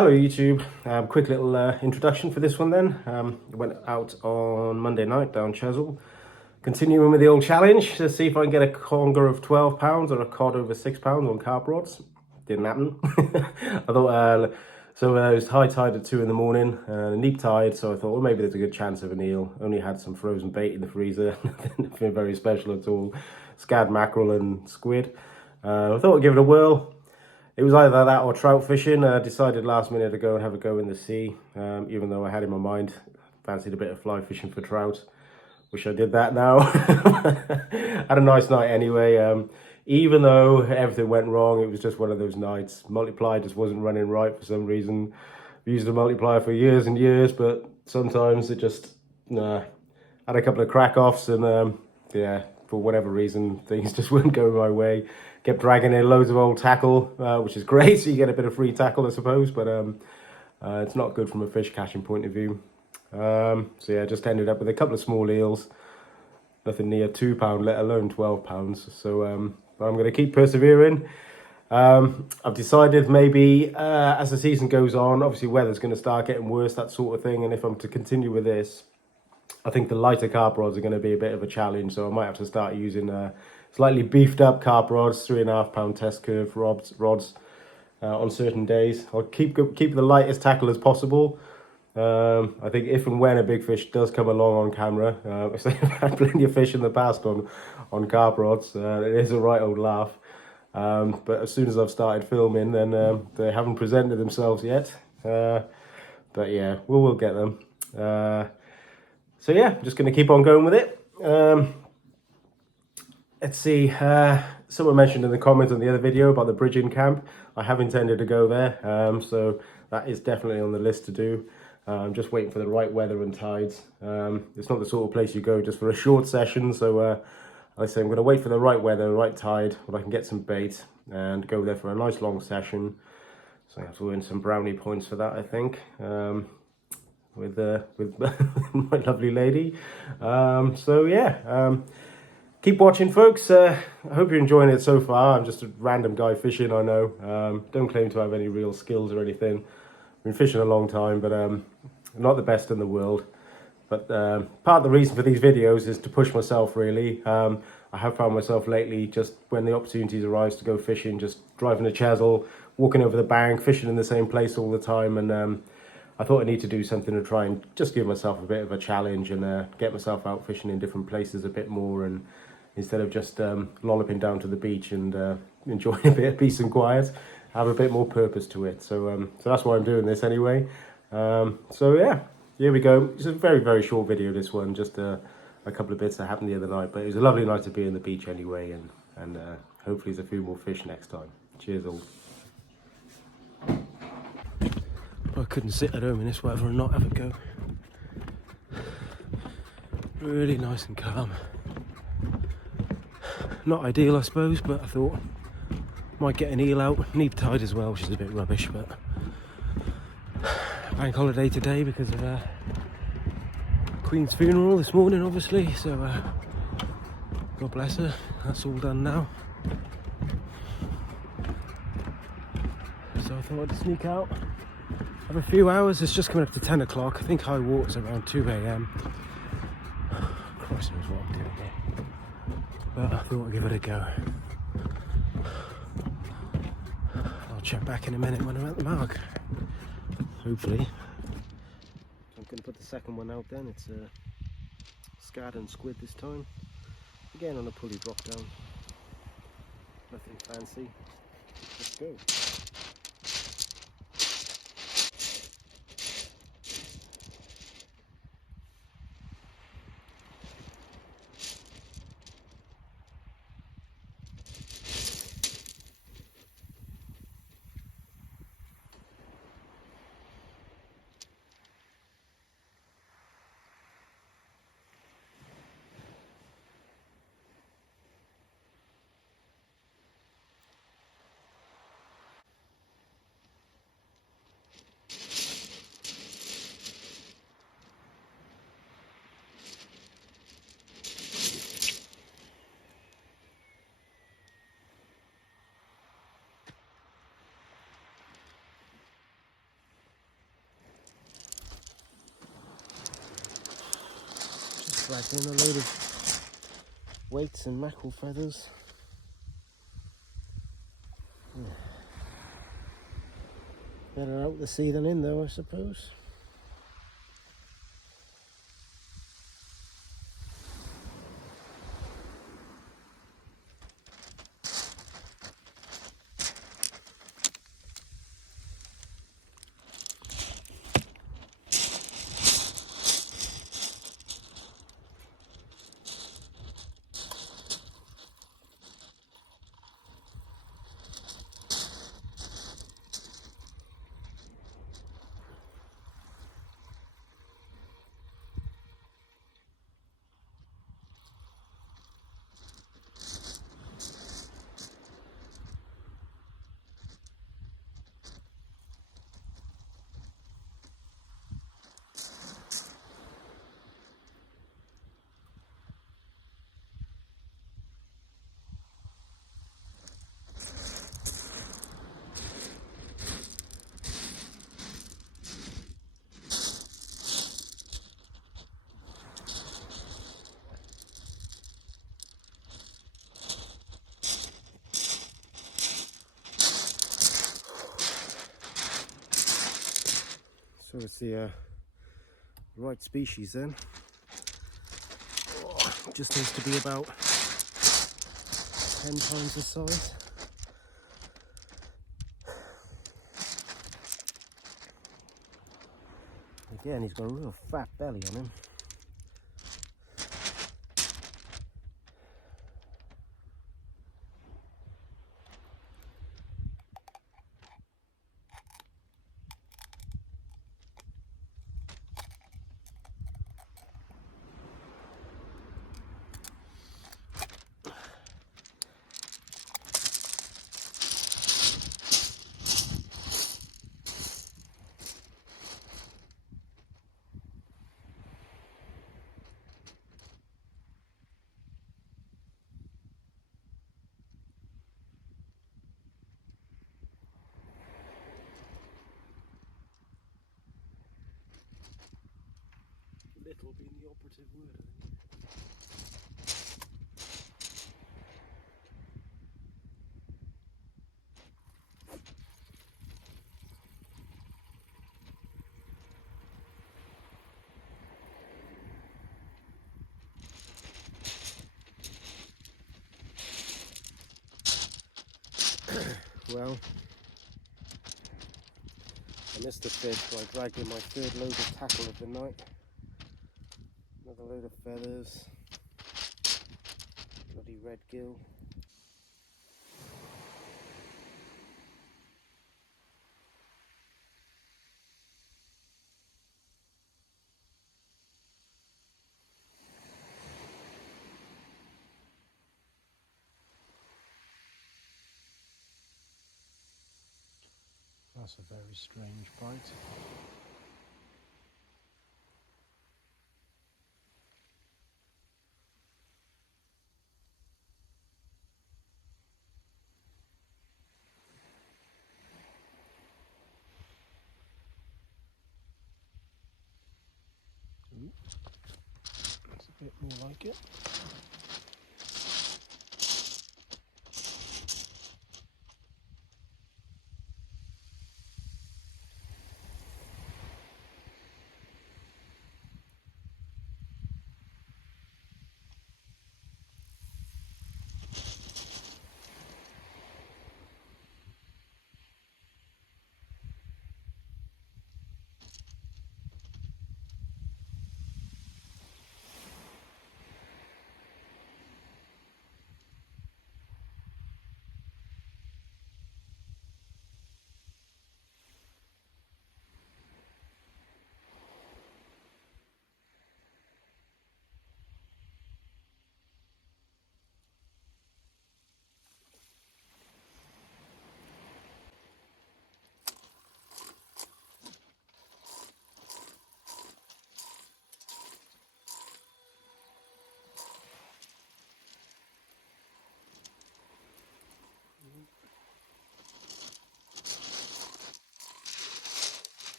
Hello YouTube, quick little introduction for this one then. Went out on Monday night down Chesil, continuing with the old challenge to see if I can get a conger of 12 pounds or a cod over 6 pounds on carp rods. Didn't happen. I thought, it was high tide at 2 in the morning, neap tide, so I thought, well, maybe there's a good chance of an eel. Only had some frozen bait in the freezer, nothing very special at all. Scad mackerel and squid. I thought I'd give it a whirl. It was either that or trout fishing. I decided last minute to go and have a go in the sea, even though I had in my mind, fancied a bit of fly fishing for trout. Wish I did that now. Had a nice night anyway. Even though everything went wrong, it was just one of those nights. Multiplier just wasn't running right for some reason. I've used a multiplier for years and years, but sometimes it just, had a couple of crack-offs and yeah, for whatever reason, things just wouldn't go my way. Kept dragging in loads of old tackle, which is great, so you get a bit of free tackle, I suppose, but it's not good from a fish catching point of view. So yeah, just ended up with a couple of small eels, nothing near 2 pound, let alone 12 pounds. So but I'm going to keep persevering. I've decided maybe as the season goes on, obviously weather's going to start getting worse, that sort of thing, and if I'm to continue with this, I think the lighter carp rods are going to be a bit of a challenge, so I might have to start using slightly beefed up carp rods, 3.5 pound test curve rods on certain days. I'll keep the lightest tackle as possible. I think if and when a big fish does come along on camera, I've had plenty of fish in the past on carp rods. It is a right old laugh. But as soon as I've started filming, then they haven't presented themselves yet. But yeah, we'll get them. So yeah, just going to keep on going with it. Let's see, someone mentioned in the comments on the other video about the bridging camp. I have intended to go there, so that is definitely on the list to do. I'm just waiting for the right weather and tides. It's not the sort of place you go just for a short session, so like I say, I'm going to wait for the right weather, right tide, when I can get some bait and go there for a nice long session. So I have to earn some brownie points for that, I think. With my lovely lady. So yeah, keep watching, folks. I hope you're enjoying it so far. I'm just a random guy fishing, I know. Don't claim to have any real skills or anything. Been fishing a long time, but not the best in the world. But part of the reason for these videos is to push myself, really. I have found myself lately, just when the opportunities arise to go fishing, just driving to Chesil, walking over the bank, fishing in the same place all the time, and I thought I need to do something to try and just give myself a bit of a challenge and get myself out fishing in different places a bit more, and instead of just lolloping down to the beach and enjoying a bit of peace and quiet, have a bit more purpose to it. So that's why I'm doing this anyway. So yeah, here we go. It's a very, very short video, this one, just a couple of bits that happened the other night, but it was a lovely night to be in the beach anyway, and hopefully there's a few more fish next time. Cheers all. I couldn't sit at home in this weather and not have a go. Really nice and calm. Not ideal, I suppose, but I thought might get an eel out. Neap tide as well, which is a bit rubbish, but bank holiday today because of Queen's funeral this morning, obviously, so God bless her. That's all done now. So I thought I'd sneak out, have a few hours. It's just coming up to 10 o'clock. I think high water's around 2 a.m. Christ knows what I'm doing here. But I thought I'd give it a go. I'll check back in a minute when I'm at the mark. Hopefully. I'm going to put the second one out then. It's scad and squid this time. Again on a pulley drop down. Nothing fancy. Let's go. dragged in a load of weights and mackerel feathers. Yeah. Better out to sea than in though, I suppose. So it's the right species then. Oh, just needs to be about 10 times the size. Again, he's got a real fat belly on him. Little being the operative word, I think. Well, I missed the fish, so I dragged in my third load of tackle of the night. Another load of feathers. Bloody red gill. That's a very strange bite. Ooh, that's a bit more like it.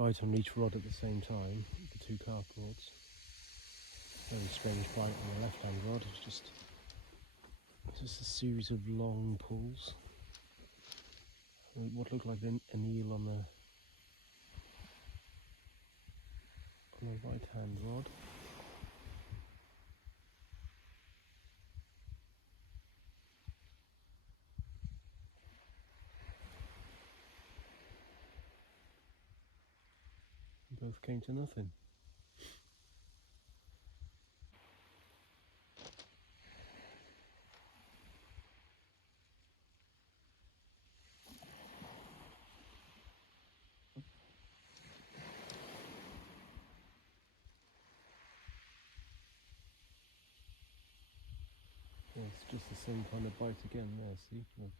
bite on each rod at the same time, the two carp rods. Very strange bite on the left hand rod. It's just a series of long pulls. What looked like an eel on the right hand rod. Both came to nothing. Yeah, it's just the same kind of bite again there, see? Look.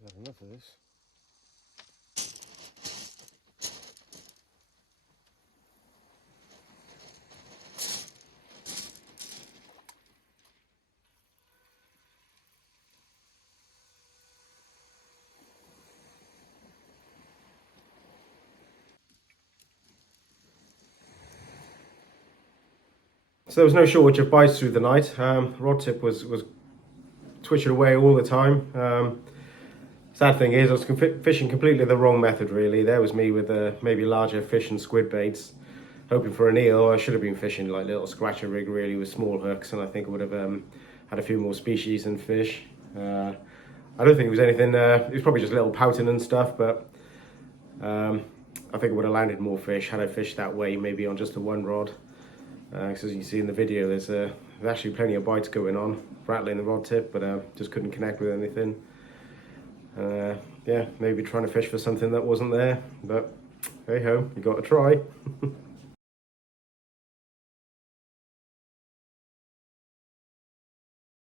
I've had enough of this. So there was no shortage of bites through the night. Rod tip was twitching away all the time. Sad thing is, I was fishing completely the wrong method, really. There was me with maybe larger fish and squid baits, hoping for an eel. I should have been fishing like little scratcher rig, really, with small hooks, and I think I would have had a few more species and fish. I don't think it was anything, it was probably just little pouting and stuff, but I think I would have landed more fish had I fished that way, maybe on just the one rod. As you can see in the video, there's actually plenty of bites going on, rattling the rod tip, but just couldn't connect with anything. Yeah, maybe trying to fish for something that wasn't there, but hey ho, you got to try.